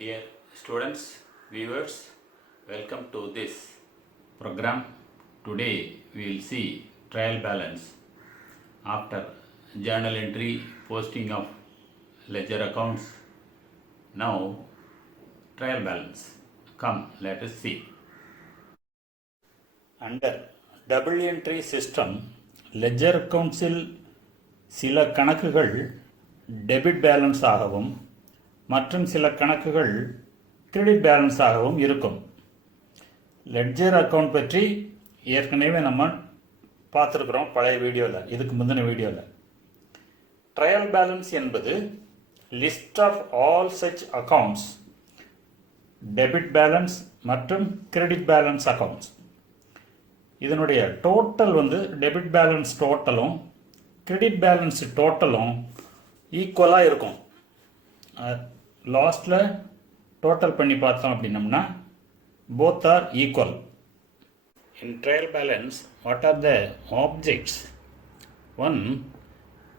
Dear students, viewers, welcome to this program. Today we will see trial balance after journal entry, posting of ledger accounts. Now trial balance. Come, let us see. Under double entry system, ledger accounts சில கணக்குகள் debit balance ஆகவும் மற்றும் சில கணக்குகள் credit balance ஆகவும் இருக்கும். Ledger account பற்றி ஏற்கனவே நம்ம பார்த்துருக்குறோம் பழைய வீடியோவில், இதுக்கு முந்தின வீடியோவில். ட்ரையல் பேலன்ஸ் என்பது list of all such accounts, debit balance மற்றும் கிரெடிட் பேலன்ஸ் அக்கவுண்ட்ஸ். இதனுடைய டோட்டல் டெபிட் பேலன்ஸ் டோட்டலும் கிரெடிட் பேலன்ஸ் டோட்டலும் ஈக்குவலாக இருக்கும். லாஸ்ட்டில் டோட்டல் பண்ணி பார்த்தோம் அப்படின்னம்னா both are equal. In trial balance what are the objects? One,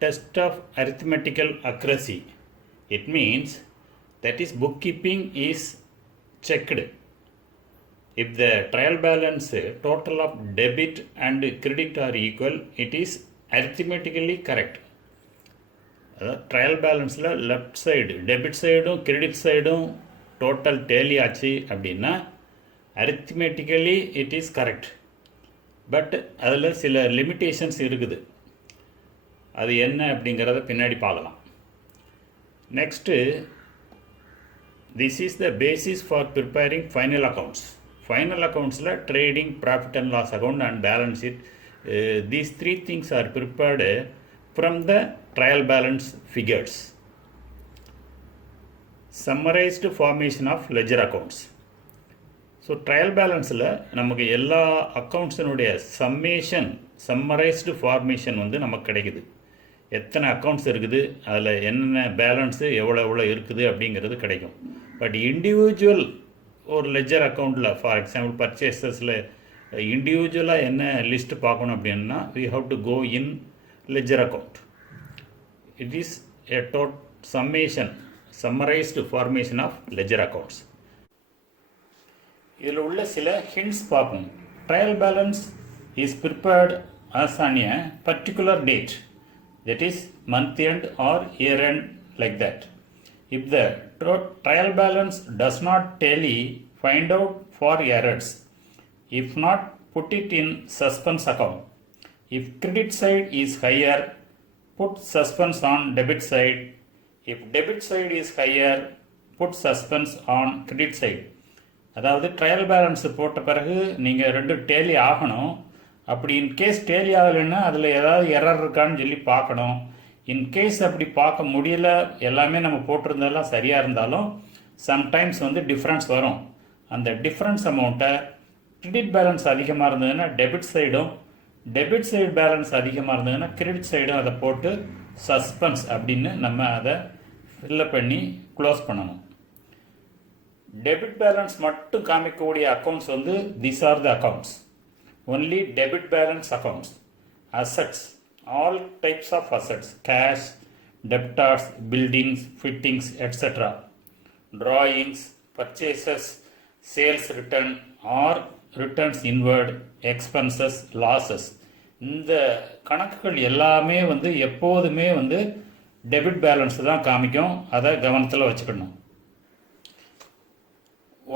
test of arithmetical accuracy. It means that is bookkeeping is checked. If the trial balance total of debit and credit are equal, it is arithmetically correct. Trial பேலன்ஸில் left side debit சைடும் credit சைடும் total tally ஆச்சு அப்படின்னா arithmetically it is correct. But அதில் சில limitations இருக்குது. அது என்ன அப்படிங்கிறத பின்னாடி பார்க்கலாம். Next, this is the basis for preparing final accounts. Final அக்கௌண்ட்ஸில் trading, profit and loss account and balance sheet, these three things are prepared from the trial balance figures. Summarized formation of ledger accounts. So trial பேலன்ஸில் நமக்கு எல்லா அக்கௌண்ட்ஸினுடைய summarised formation நமக்கு கிடைக்குது. எத்தனை accounts இருக்குது, அதில் என்னென்ன பேலன்ஸு எவ்வளோ இருக்குது அப்படிங்கிறது கிடைக்கும். பட் இண்டிவிஜுவல் ஒரு லெஜர் அக்கௌண்ட்டில், ஃபார் எக்ஸாம்பிள் பர்ச்சேசஸில் இண்டிவிஜுவலாக என்ன லிஸ்ட்டு பார்க்கணும் அப்படின்னா we have to go in ledger account. It is a summarized formation of ledger accounts. இதில் உள்ள சில ஹிண்ட்ஸ் பார்ப்போம். Trial balance is prepared as on a particular date, that is month end or year end, like that. If the trial balance does not tally, find out for errors. If not, put it in suspense account. If credit side is higher, put suspense on debit side. If debit side is higher, put suspense on credit side. அதாவது trial balance போட்ட பிறகு நீங்கள் ரெண்டு tally ஆகணும். அப்படி in case tally ஆகலைன்னா அதில் ஏதாவது எரர் இருக்கான்னு சொல்லி பார்க்கணும். இன்கேஸ் அப்படி பார்க்க முடியல, எல்லாமே நம்ம போட்டிருந்தாலும் சரியாக இருந்தாலும் சம்டைம்ஸ் டிஃப்ரென்ஸ் வரும். அந்த டிஃப்ரென்ஸ் அமௌண்ட்டை கிரெடிட் பேலன்ஸ் அதிகமாக இருந்ததுன்னா டெபிட் சைடும், டெபிட் சைடு பேலன்ஸ் அதிகமாக இருந்ததுன்னா கிரெடிட் சைடும் அதை போட்டு சஸ்பென்ஸ் அப்படின்னு நம்ம அதை ஃபில்லப் பண்ணி க்ளோஸ் பண்ணணும். டெபிட் பேலன்ஸ் மட்டும் காமிக்கக்கூடிய accounts these are the accounts. Only debit balance accounts. Assets, all types of assets, cash, debtors, buildings, fittings, etc. Drawings, purchases, sales return or returns inward, expenses, losses. இந்த கணக்குகள் எல்லாமே எப்போதுமே debit balance தான் காமிக்கும். அதை கவனத்தில் வச்சுக்கணும்.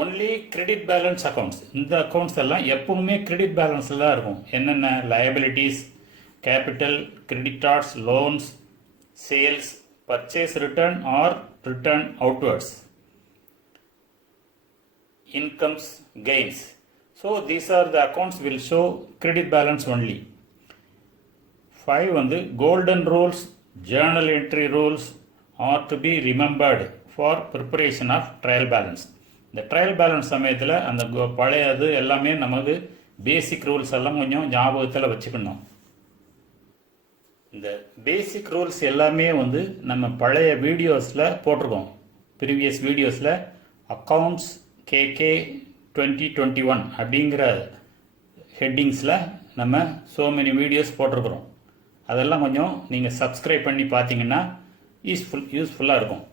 ஒன்லி கிரெடிட் பேலன்ஸ் அக்கௌண்ட்ஸ், இந்த அக்கௌண்ட்ஸ் எல்லாம் எப்பவுமே கிரெடிட் பேலன்ஸில் தான் இருக்கும். என்னென்ன liabilities, capital, creditors, loans, sales, purchase return R return outwards, incomes, gains. So these are the accounts will show credit balance only. 5 golden rules, journal entry rules are to be remembered for preparation of trial balance. இந்த trial balance சமயத்தில் அந்த பழையது எல்லாமே நமக்கு பேசிக் rules எல்லாம் கொஞ்சம் ஞாபகத்தில் வச்சுக்கணும். இந்த பேசிக் ரூல்ஸ் எல்லாமே நம்ம பழைய வீடியோஸில் போட்டிருக்கோம். ப்ரீவியஸ் வீடியோஸில் அக்கௌண்ட்ஸ் கேகே 2021 அப்படிங்கிற ஹெட்டிங்ஸில் நம்ம ஸோ மெனி வீடியோஸ் போட்டிருக்கிறோம். அதெல்லாம் கொஞ்சம் நீங்கள் சப்ஸ்கிரைப் பண்ணி பார்த்தீங்கன்னா யூஸ்ஃபுல்லாக இருக்கும்.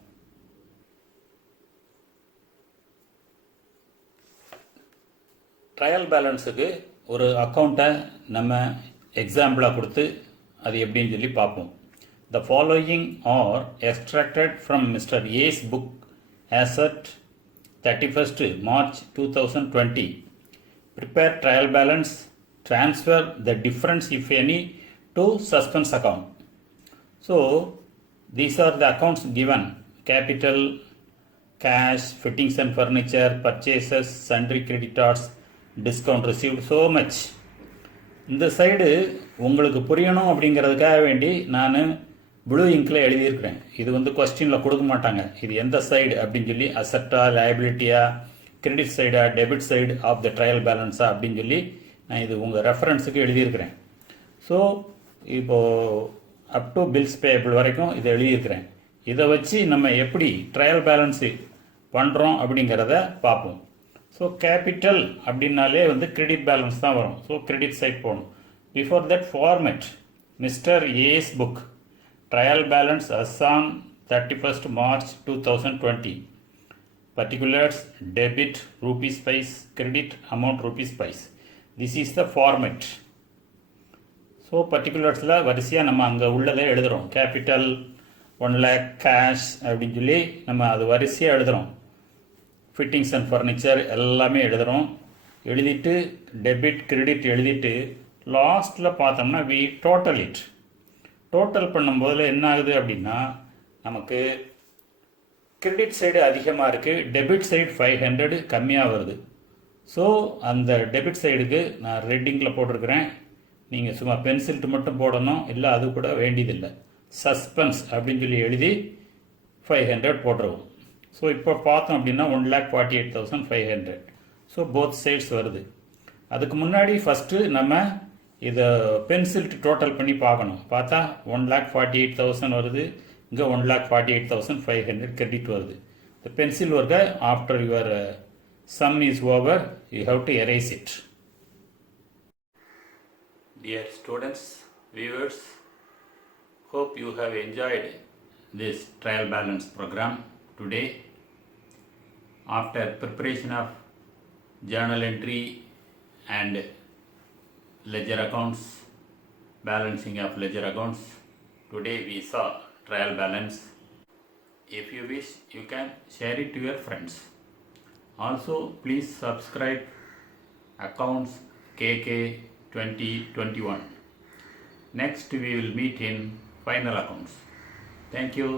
ட்ரையல் பேலன்ஸுக்கு ஒரு அக்கௌண்ட்டை நம்ம எக்ஸாம்பிளாக கொடுத்து அது எப்படின்னு சொல்லி பார்ப்போம். The following are extracted from Mr. A's book as at 31st March 2020. Prepare trial balance, transfer the difference if any to suspense account. So these are the accounts given: capital, cash, fittings and furniture, purchases, sundry creditors, discount received, so much. இந்த side உங்களுக்கு புரியணும் அப்படிங்கிறதுக்காக வேண்டி நான் blue இங்கில் எழுதியிருக்கிறேன். இது வந்து கொஸ்டினில் கொடுக்க மாட்டாங்க. இது எந்த சைடு அப்படின்னு சொல்லி, அசட்டா, லைபிலிட்டியா, கிரெடிட் சைடா, debit side of the trial பேலன்ஸா அப்படின்னு சொல்லி நான் இது உங்கள் ரெஃபரன்ஸுக்கு எழுதியிருக்கிறேன். ஸோ இப்போது அப் டு பில்ஸ் பேபிள் வரைக்கும் இதை எழுதியிருக்கிறேன். இதை வச்சு நம்ம எப்படி ட்ரையல் பேலன்ஸு பண்ணுறோம் அப்படிங்கிறத பார்ப்போம். ஸோ கேபிட்டல் அப்படின்னாலே வந்து கிரெடிட் பேலன்ஸ் தான் வரும். ஸோ கிரெடிட் சைட் போகணும். Before that format mister A's book trial balance as on 31st March 2020. Particulars: debit rupees 5, credit amount rupees 5. This is the format. So பர்டிகுலர்ஸில் வரிசையாக நம்ம அங்கே உள்ளதே எழுதுகிறோம். கேபிட்டல் 1 lakh, கேஷ் அப்படின்னு சொல்லி நம்ம அது வரிசையாக எழுதுகிறோம். ஃபிட்டிங்ஸ் அண்ட் ஃபர்னிச்சர் எல்லாமே எழுதுகிறோம். எழுதிட்டு டெபிட் கிரெடிட் எழுதிட்டு லாஸ்ட்டில் பார்த்தோம்னா வி டோட்டல் இட். டோட்டல் பண்ணும்போது என்ன ஆகுது அப்படின்னா, நமக்கு கிரெடிட் சைடு அதிகமாக இருக்குது, டெபிட் சைடு 500 கம்மியாக வருது. ஸோ அந்த டெபிட் சைடுக்கு நான் ரெட்டிங்கில் போட்டிருக்கிறேன். நீங்கள் சும்மா பென்சில்ட்டு மட்டும் போடணும், இல்லை அது கூட வேண்டியதில்லை. சஸ்பென்ஸ் அப்படின்னு சொல்லி எழுதி 500 போட்டுருவோம். ஸோ இப்போ பார்த்தோம் அப்படின்னா 1,48,500. ஸோ போத் சைட்ஸ் வருது. அதுக்கு முன்னாடி ஃபஸ்ட்டு நம்ம இதை பென்சில்ட்டு டோட்டல் பண்ணி பார்க்கணும். பார்த்தா 1,48,000 வருது, இங்கே 1,48,500 கிரெடிட் வருது. இந்த பென்சில் ஒர்க்கை after your sum is over, you have to erase it. Dear students, viewers, hope you have enjoyed this trial balance program today. After preparation of journal entry and ledger accounts, balancing of ledger accounts, today we saw trial balance. If you wish, you can share it to your friends. Also, please subscribe accounts KK 2021. Next we will meet in final accounts. Thank you.